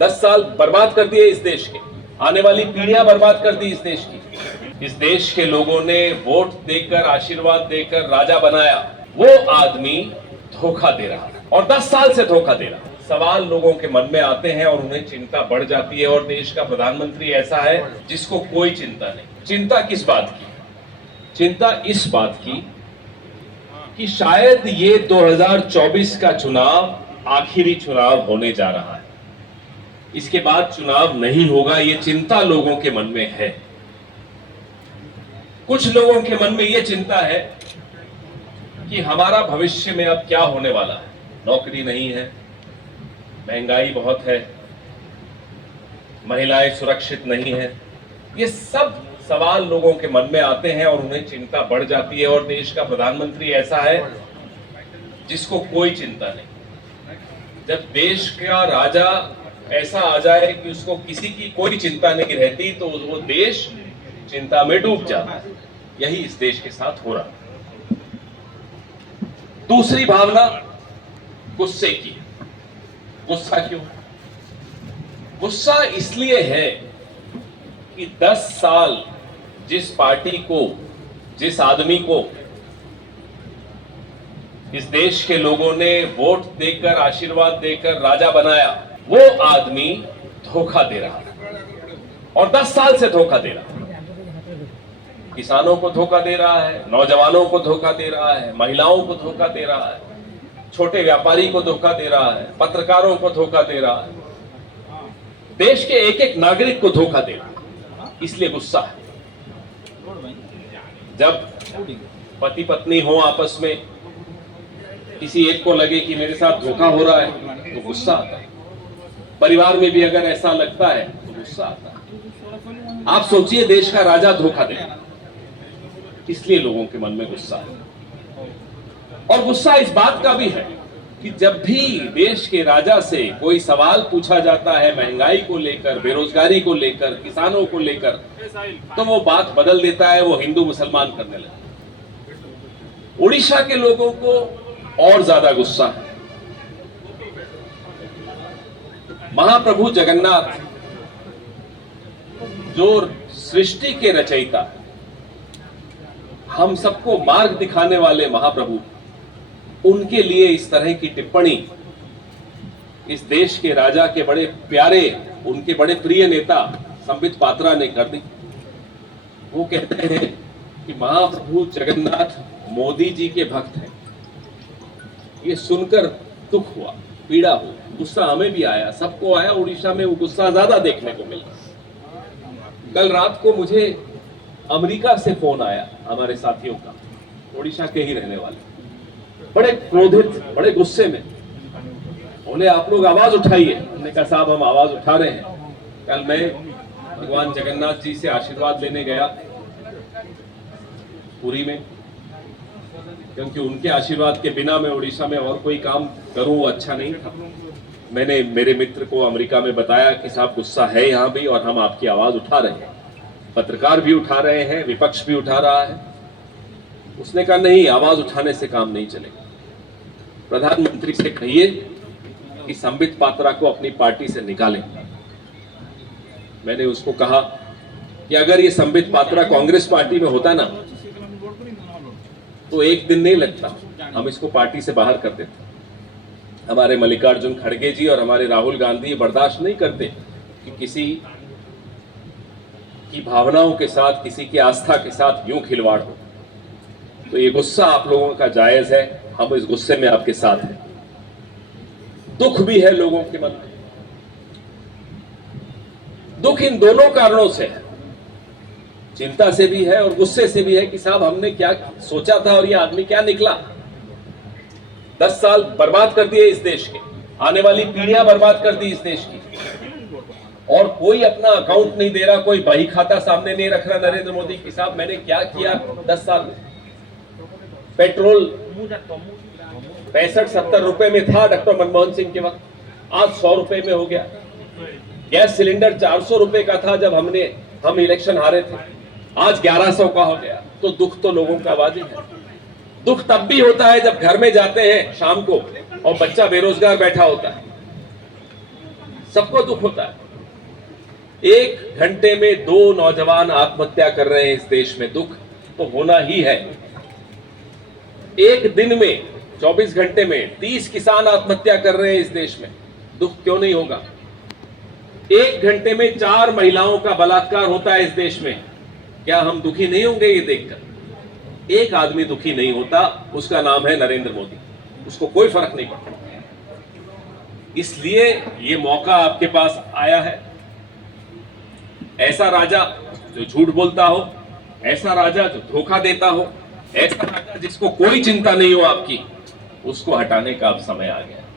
10 साल बर्बाद कर दिए इस देश के, आने वाली पीढ़ियां बर्बाद कर दी इस देश की। इस देश के लोगों ने वोट देकर, आशीर्वाद देकर राजा बनाया, वो आदमी धोखा दे रहा है और 10 साल से धोखा दे रहा है। सवाल लोगों के मन में आते हैं और उन्हें चिंता बढ़ जाती है। और देश का प्रधानमंत्री ऐसा है जिसको कोई चिंता नहीं। चिंता किस बात की? चिंता इस बात की कि शायद ये 2024 का चुनाव आखिरी चुनाव होने जा रहा है, इसके बाद चुनाव नहीं होगा, ये चिंता लोगों के मन में है। कुछ लोगों के मन में ये चिंता है कि हमारा भविष्य में अब क्या होने वाला है। नौकरी नहीं है, महंगाई बहुत है, महिलाएं सुरक्षित नहीं है। ये सब सवाल लोगों के मन में आते हैं और उन्हें चिंता बढ़ जाती है। और देश का प्रधानमंत्री ऐसा है जिसको कोई चिंता नहीं। जब देश का राजा ऐसा आ जाए कि उसको किसी की कोई चिंता नहीं रहती, तो वो देश चिंता में डूब जाता है। यही इस देश के साथ हो रहा है। दूसरी भावना गुस्से की। गुस्सा क्यों? गुस्सा इसलिए है कि 10 साल जिस पार्टी को, जिस आदमी को इस देश के लोगों ने वोट देकर, आशीर्वाद देकर राजा बनाया, वो आदमी धोखा दे रहा है और 10 साल से धोखा दे रहा है। किसानों को धोखा दे रहा है, नौजवानों को धोखा दे रहा है, महिलाओं को धोखा दे रहा है, छोटे व्यापारी को धोखा दे रहा है, पत्रकारों को धोखा दे रहा है, देश के एक एक नागरिक को धोखा दे रहा है। इसलिए गुस्सा है। जब पति पत्नी हो आपस में, किसी एक को लगे कि मेरे साथ धोखा हो रहा है तो गुस्सा आता है। परिवार में भी अगर ऐसा लगता है तो गुस्सा आता है। आप सोचिए, देश का राजा धोखा दे, इसलिए लोगों के मन में गुस्सा है। और गुस्सा इस बात का भी है कि जब भी देश के राजा से कोई सवाल पूछा जाता है महंगाई को लेकर, बेरोजगारी को लेकर, किसानों को लेकर, तो वो बात बदल देता है, वो हिंदू मुसलमान करने लगता है। उड़ीसा के लोगों को और ज्यादा गुस्सा है। महाप्रभु जगन्नाथ जो सृष्टि के रचयिता, हम सबको मार्ग दिखाने वाले महाप्रभु, उनके लिए इस तरह की टिप्पणी इस देश के राजा के बड़े प्यारे, उनके बड़े प्रिय नेता संबित पात्रा ने कर दी। वो कहते हैं कि महाप्रभु जगन्नाथ मोदी जी के भक्त हैं। ये सुनकर दुख हुआ, पीड़ा हुई, गुस्सा हमें भी आया, सबको आया। उड़ीसा में वो गुस्सा ज्यादा देखने को मिला। कल रात को मुझे अमेरिका से फोन आया हमारे साथियों का, उड़ीसा के ही रहने वाले, बड़े क्रोधित, बड़े गुस्से में। बोले आप लोग आवाज उठाइए। हमने कहा साहब हम आवाज उठा रहे हैं। कल मैं भगवान जगन्नाथ जी से आशीर्वाद लेने गया पुरी में, क्योंकि उनके आशीर्वाद के बिना मैं उड़ीसा में और कोई काम करूं वो अच्छा नहीं था। मैंने मेरे मित्र को अमेरिका में बताया कि साहब गुस्सा है यहाँ भी और हम आपकी आवाज उठा रहे हैं, पत्रकार भी उठा रहे हैं, विपक्ष भी उठा रहा है। उसने कहा नहीं, आवाज उठाने से काम नहीं चलेगा। प्रधानमंत्री से कहिए कि संबित पात्रा को अपनी पार्टी से निकालें। मैंने उसको कहा कि अगर ये संबित पात्रा कांग्रेस पार्टी में होता ना तो एक दिन नहीं लगता, हम इसको पार्टी से बाहर कर देते। हमारे मल्लिकार्जुन खड़गे जी और हमारे राहुल गांधी बर्दाश्त नहीं करते कि किसी की भावनाओं के साथ, किसी की आस्था के साथ यूं खिलवाड़ हो। तो ये गुस्सा आप लोगों का जायज है, हम इस गुस्से में आपके साथ हैं। दुख भी है लोगों के मन में। दुख इन दोनों कारणों से है, चिंता से भी है और गुस्से से भी है कि साहब हमने क्या सोचा था और ये आदमी क्या निकला। 10 साल बर्बाद कर दिए इस देश के, आने वाली पीढ़ियां बर्बाद कर दी इस देश की। और कोई अपना अकाउंट नहीं दे रहा, कोई बही खाता सामने नहीं रख रहा नरेंद्र मोदी की साहब मैंने क्या किया 10 साल में। पेट्रोल 65-70 रुपए में था डॉक्टर मनमोहन सिंह के वक्त, आज 100 रुपए में हो गया। गैस सिलेंडर 400 रुपए का था जब हम इलेक्शन हारे थे, आज 1100 का हो गया। तो दुख तो लोगों का वाजिब है। दुख तब भी होता है जब घर में जाते हैं शाम को और बच्चा बेरोजगार बैठा होता है, सबको दुख होता है। 1 घंटे में 2 नौजवान आत्महत्या कर रहे हैं इस देश में, दुख तो होना ही है। एक दिन में 24 घंटे में 30 किसान आत्महत्या कर रहे हैं इस देश में, दुख क्यों नहीं होगा। 1 घंटे में 4 महिलाओं का बलात्कार होता है इस देश में, क्या हम दुखी नहीं होंगे ये देखकर। एक आदमी दुखी नहीं होता, उसका नाम है नरेंद्र मोदी, उसको कोई फर्क नहीं पड़ता। इसलिए ये मौका आपके पास आया है। ऐसा राजा जो झूठ बोलता हो, ऐसा राजा जो धोखा देता हो, ऐसा राजा जिसको कोई चिंता नहीं हो आपकी, उसको हटाने का अब समय आ गया।